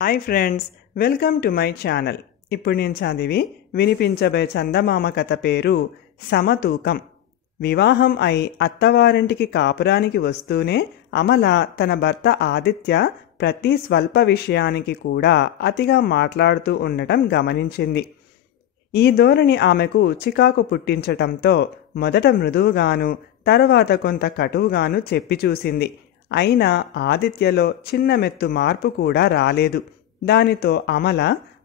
Hi friends, welcome to my channel. ఇప్పుడు నేను చదివి వినిపించబోయే చందమామ కథ పేరు సమతూకం. వివాహం అయి అత్తవారింటికి కాపురానికి వస్తూనే అమల తన భర్త ఆదిత్య ప్రతి స్వల్ప విషయానికి కూడా అతిగా మాట్లాడుతూ ఉండటం గమనించింది. ఈ ధోరణి ఆమెకు చికాకు పుట్టించటంతో మొదట మృదువుగాను తరువాత కొంత కటువుగాను చెప్పి చూసింది. అయినా ఆదిత్యలో చిన్న మెత్తు మార్పు కూడా రాలేదు. దానితో అమల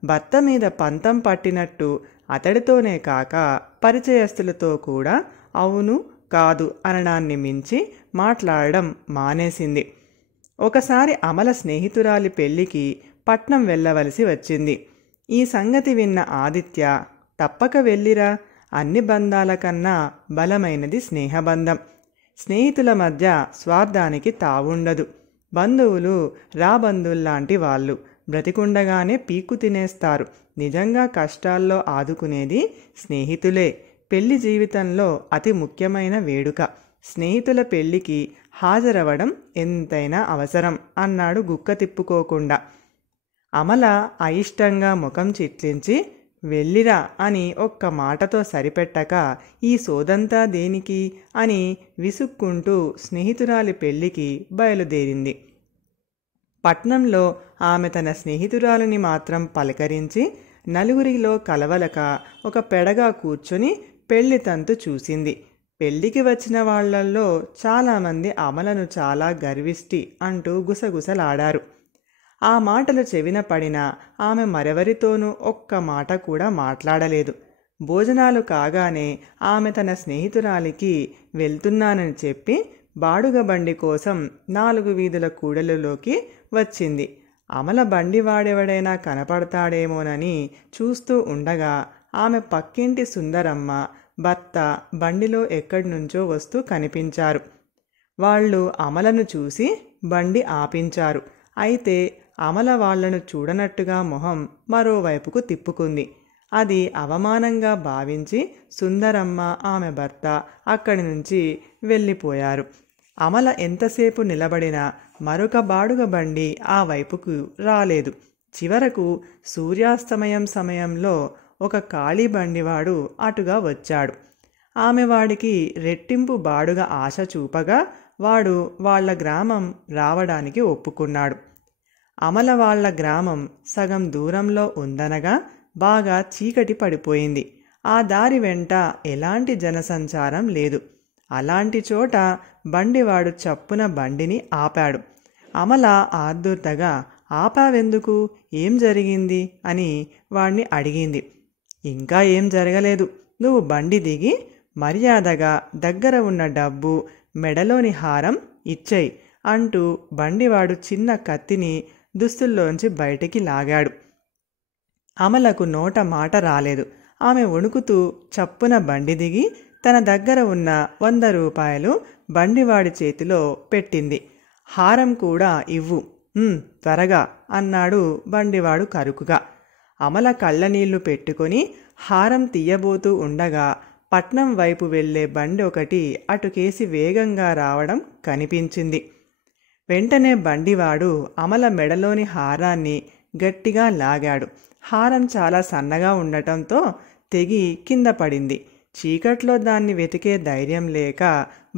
భర్త మీద పంతం పట్టినట్టు అతడితోనే కాక పరిచయస్తులతో కూడా అవును కాదు అనడాన్ని మించి మాట్లాడడం మానేసింది. ఒకసారి అమల స్నేహితురాలి పెళ్లికి పట్నం వెళ్ళవలసి వచ్చింది. ఈ సంగతి విన్న ఆదిత్య, తప్పక వెళ్ళిరా, అన్ని బంధాల కన్నా బలమైనది స్నేహబంధం. స్నేహితుల మధ్య స్వార్థానికి తావుండదు. బంధువులు రాబంధువుల్లాంటి వాళ్ళు, బ్రతికుండగానే పీక్కు తినేస్తారు. నిజంగా కష్టాల్లో ఆదుకునేది స్నేహితులే. పెళ్లి జీవితంలో అతి ముఖ్యమైన వేడుక. స్నేహితుల పెళ్లికి హాజరవడం ఎంతైనా అవసరం అన్నాడు గుక్క తిప్పుకోకుండా. అమల అయిష్టంగా ముఖం చిట్లించి వెళ్ళిరా అని ఒక్క మాటతో సరిపెట్టక ఈ సోదంతా దేనికి అని విసుక్కుంటూ స్నేహితురాలి పెళ్లికి బయలుదేరింది. పట్నంలో ఆమె తన స్నేహితురాలిని మాత్రం పలకరించి నలుగురిలో కలవలక ఒక పెడగా కూర్చొని పెళ్లి తంతు చూసింది. పెళ్లికి వచ్చిన వాళ్లల్లో చాలామంది అమలను చాలా గర్విష్టి అంటూ గుసగుసలాడారు. ఆ మాటలు చెవిన పడినా ఆమె మరెవరితోనూ ఒక్క మాట కూడా మాట్లాడలేదు. భోజనాలు కాగానే ఆమె తన స్నేహితురాలికి వెళ్తున్నానని చెప్పి బాడుగ బండి కోసం 4 వీధుల కూడలిలోకి వచ్చింది. అమల బండి వాడెవడైనా కనపడతాడేమోనని చూస్తూ ఉండగా ఆమె పక్కింటి సుందరమ్మ భర్త బండిలో ఎక్కడి నుంచో వస్తూ కనిపించారు. వాళ్ళు అమలను చూసి బండి ఆపించారు. అయితే అమల వాళ్లను చూడనట్టుగా మొహం మరోవైపుకు తిప్పుకుంది. అది అవమానంగా భావించి సుందరమ్మ ఆమె భర్త అక్కడి నుంచి వెళ్ళిపోయారు. అమల ఎంతసేపు నిలబడినా మరొక బాడుగ బండి ఆ వైపుకు రాలేదు. చివరకు సూర్యాస్తమయం సమయంలో ఒక ఖాళీ బండివాడు అటుగా వచ్చాడు. ఆమె వాడికి రెట్టింపు బాడుగ ఆశ చూపగా వాడు వాళ్ల గ్రామం రావడానికి ఒప్పుకున్నాడు. అమల వాళ్ల గ్రామం సగం దూరంలో ఉందనగా బాగా చీకటి పడిపోయింది. ఆ దారి వెంట ఎలాంటి జనసంచారం లేదు. అలాంటి చోట బండివాడు చప్పున బండిని ఆపాడు. అమల ఆదుర్తగా, ఆపావెందుకు, ఏం జరిగింది అని వాణ్ణి అడిగింది. ఇంకా ఏం జరగలేదు, నువ్వు బండి దిగి మర్యాదగా దగ్గర ఉన్న డబ్బు, మెడలోని హారం ఇచ్చేయి అంటూ బండివాడు చిన్న కత్తిని దుస్తుల్లోంచి బయటికి లాగాడు. అమలకు నోట మాట రాలేదు. ఆమె వణుకుతూ చప్పున బండి దిగి తన దగ్గర ఉన్న 100 రూపాయలు బండివాడి చేతిలో పెట్టింది. హారం కూడా ఇవ్వు, త్వరగా అన్నాడు బండివాడు కరుకుగా. అమల కళ్ళనీళ్లు పెట్టుకొని హారం తీయబోతూ ఉండగా పట్నం వైపు వెళ్లే బండి ఒకటి అటుకేసి వేగంగా రావడం కనిపించింది. వెంటనే బండివాడు అమల మెడలోని హారాన్ని గట్టిగా లాగాడు. హారం చాలా సన్నగా ఉండటంతో తెగి కింద పడింది. చీకట్లో దాన్ని వెతికే ధైర్యం లేక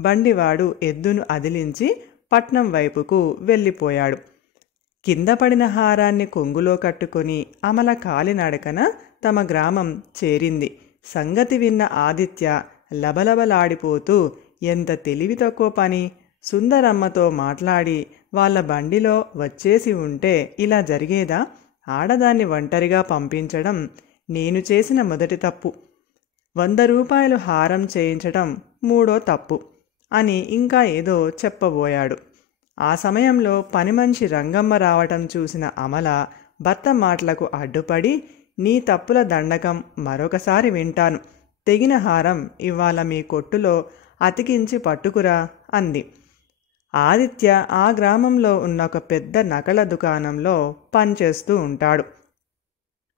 బండివాడు ఎద్దును అదిలించి పట్నం వైపుకు వెళ్ళిపోయాడు. కింద పడిన హారాన్ని కొంగులో కట్టుకొని అమల కాలినడకన తమ గ్రామం చేరింది. సంగతి విన్న ఆదిత్య లబలబలాడిపోతూ, ఎంత తెలివి తక్కువ పని, సుందరమ్మతో మాట్లాడి వాళ్ళ బండిలో వచ్చేసి ఉంటే ఇలా జరిగేదా, ఆడదాన్ని ఒంటరిగా పంపించడం నేను చేసిన మొదటి తప్పు, 100 రూపాయలు హారం చేయించడం 3వ తప్పు అని ఇంకా ఏదో చెప్పబోయాడు. ఆ సమయంలో పనిమనిషి రంగమ్మ రావటం చూసిన అమల భర్త మాటలకు అడ్డుపడి, నీ తప్పుల దండకం మరొకసారి వింటాను, తెగిన హారం ఇవాళ మీ కొట్టులో అతికించి పట్టుకురా అంది. ఆదిత్య ఆ గ్రామంలో ఉన్న ఒక పెద్ద నకల దుకాణంలో పనిచేస్తూ ఉంటాడు.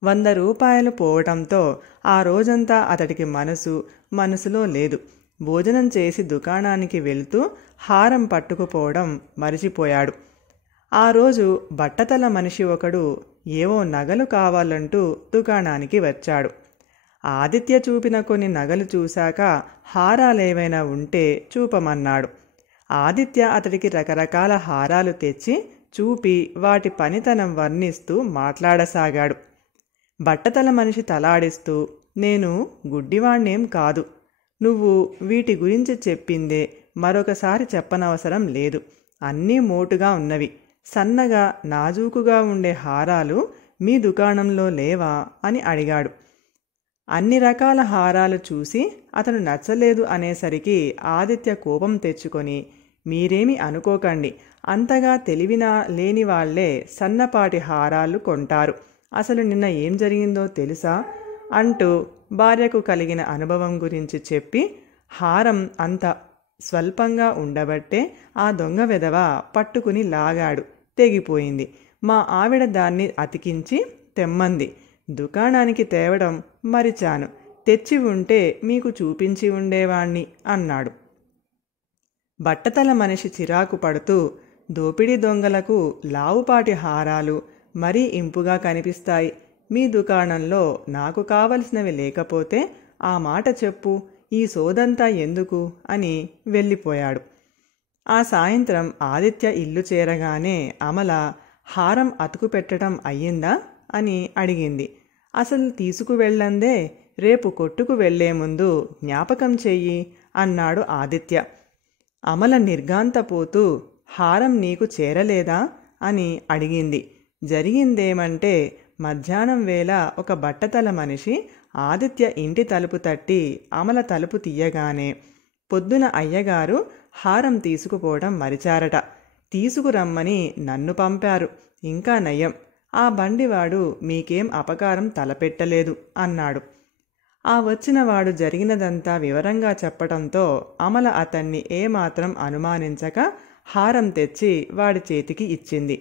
100 రూపాయలు పోవటంతో ఆ రోజంతా అతడికి మనసులో లేదు. భోజనం చేసి దుకాణానికి వెళ్తూ హారం పట్టుకుపోవడం మరిచిపోయాడు. ఆ రోజు బట్టతల మనిషి ఒకడు ఏవో నగలు కావాలంటూ దుకాణానికి వచ్చాడు. ఆదిత్య చూపిన కొన్ని నగలు చూశాక హారాలేవైనా ఉంటే చూపమన్నాడు. ఆదిత్య అతడికి రకరకాల హారాలు తెచ్చి చూపి వాటి పనితనం వర్ణిస్తూ మాట్లాడసాగాడు. బట్టతల మనిషి తలాడిస్తూ, నేను గుడ్డివాణ్ణేం కాదు, నువ్వు వీటి గురించి చెప్పిందే మరొకసారి చెప్పనవసరం లేదు, అన్నీ మోటుగా ఉన్నవి, సన్నగా నాజూకుగా ఉండే హారాలు మీ దుకాణంలో లేవా అని అడిగాడు. అన్ని రకాల హారాలు చూసి అతను నచ్చలేదు అనేసరికి ఆదిత్య కోపం తెచ్చుకొని, మీరేమి అనుకోకండి, అంతగా తెలివినా లేని వాళ్లే సన్నపాటి హారాలు కొంటారు, అసలు నిన్న ఏం జరిగిందో తెలుసా అంటూ భార్యకు కలిగిన అనుభవం గురించి చెప్పి, హారం అంత స్వల్పంగా ఉండబట్టే ఆ దొంగ వెధవ పట్టుకుని లాగాడు, తెగిపోయింది, మా ఆవిడ దాన్ని అతికించి తెమ్మంది, దుకాణానికి తేవడం మరిచాను, తెచ్చి ఉంటే మీకు చూపించి ఉండేవాణ్ణి అన్నాడు. బట్టతల మనిషి చిరాకు పడుతూ, దోపిడీ దొంగలకు లావుపాటి హారాలు మరీ ఇంపుగా కనిపిస్తాయి, మీ దుకాణంలో నాకు కావలసినవి లేకపోతే ఆ మాట చెప్పు, ఈ సోదంతా ఎందుకు అని వెళ్ళిపోయాడు. ఆ సాయంత్రం ఆదిత్య ఇల్లు చేరగానే అమల హారం అతుకు పెట్టడం అయ్యిందా అని అడిగింది. అసలు తీసుకువెళ్ళందే, రేపు కొట్టుకు వెళ్లే ముందు జ్ఞాపకం చెయ్యి అన్నాడు ఆదిత్య. అమల నిర్ఘాంతపోతూ, హారం నీకు చేరలేదా అని అడిగింది. జరిగిందేమంటే, మధ్యాహ్నం వేళ ఒక బట్టతల మనిషి ఆదిత్య ఇంటి తలుపు తట్టి అమల తలుపు తీయగానే, పొద్దున అయ్యగారు హారం తీసుకుపోవడం మరిచారట, తీసుకురమ్మని నన్ను పంపారు, ఇంకా నయం, ఆ బండివాడు మీకేం అపకారం తలపెట్టలేదు అన్నాడు. ఆ వచ్చినవాడు జరిగినదంతా వివరంగా చెప్పటంతో అమల అతన్ని ఏమాత్రం అనుమానించక హారం తెచ్చి వాడి చేతికి ఇచ్చింది.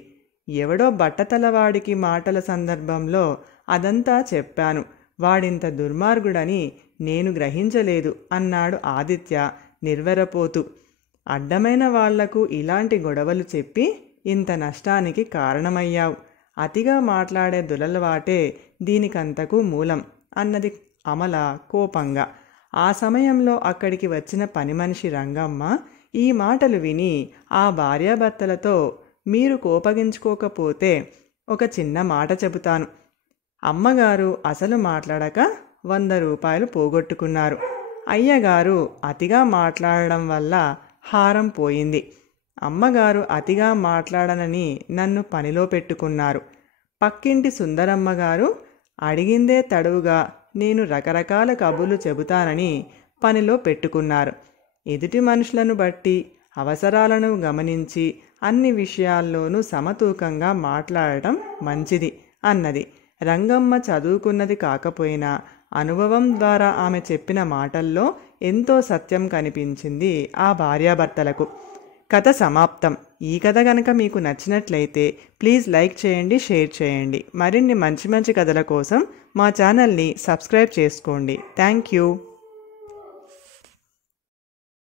ఎవడో బట్టతలవాడికి మాటల సందర్భంలో అదంతా చెప్పాను, వాడింత దుర్మార్గుడని నేను గ్రహించలేదు అన్నాడు ఆదిత్య నిర్వెరపోతూ. అడ్డమైన వాళ్లకు ఇలాంటి గొడవలు చెప్పి ఇంత నష్టానికి కారణమయ్యావు, అతిగా మాట్లాడే దులలవాటే దీనికంతకు మూలం అన్నది అమల కోపంగా. ఆ సమయంలో అక్కడికి వచ్చిన పని మనిషి రంగమ్మ ఈ మాటలు విని ఆ భార్యాభర్తలతో, మీరు కోపగించుకోకపోతే ఒక చిన్న మాట చెబుతాను, అమ్మగారు అసలు మాట్లాడక 100 రూపాయలు పోగొట్టుకున్నారు, అయ్యగారు అతిగా మాట్లాడడం వల్ల హారం పోయింది, అమ్మగారు అతిగా మాట్లాడనని నన్ను పనిలో పెట్టుకున్నారు, పక్కింటి సుందరమ్మగారు అడిగిందే తడువుగా నేను రకరకాల కబుర్లు చెబుతానని పనిలో పెట్టుకున్నారు, ఎదుటి మనుషులను బట్టి అవసరాలను గమనించి అన్ని విషయాల్లోనూ సమతూకంగా మాట్లాడటం మంచిది అన్నది. రంగమ్మ చదువుకున్నది కాకపోయినా అనుభవం ద్వారా ఆమె చెప్పిన మాటల్లో ఎంతో సత్యం కనిపించింది ఆ భార్యాభర్తలకు. కథ సమాప్తం. ఈ కథ కనుక మీకు నచ్చినట్లయితే ప్లీజ్ లైక్ చేయండి, షేర్ చేయండి. మరిన్ని మంచి మంచి కథల కోసం మా ఛానల్ని సబ్స్క్రైబ్ చేసుకోండి. Thank you.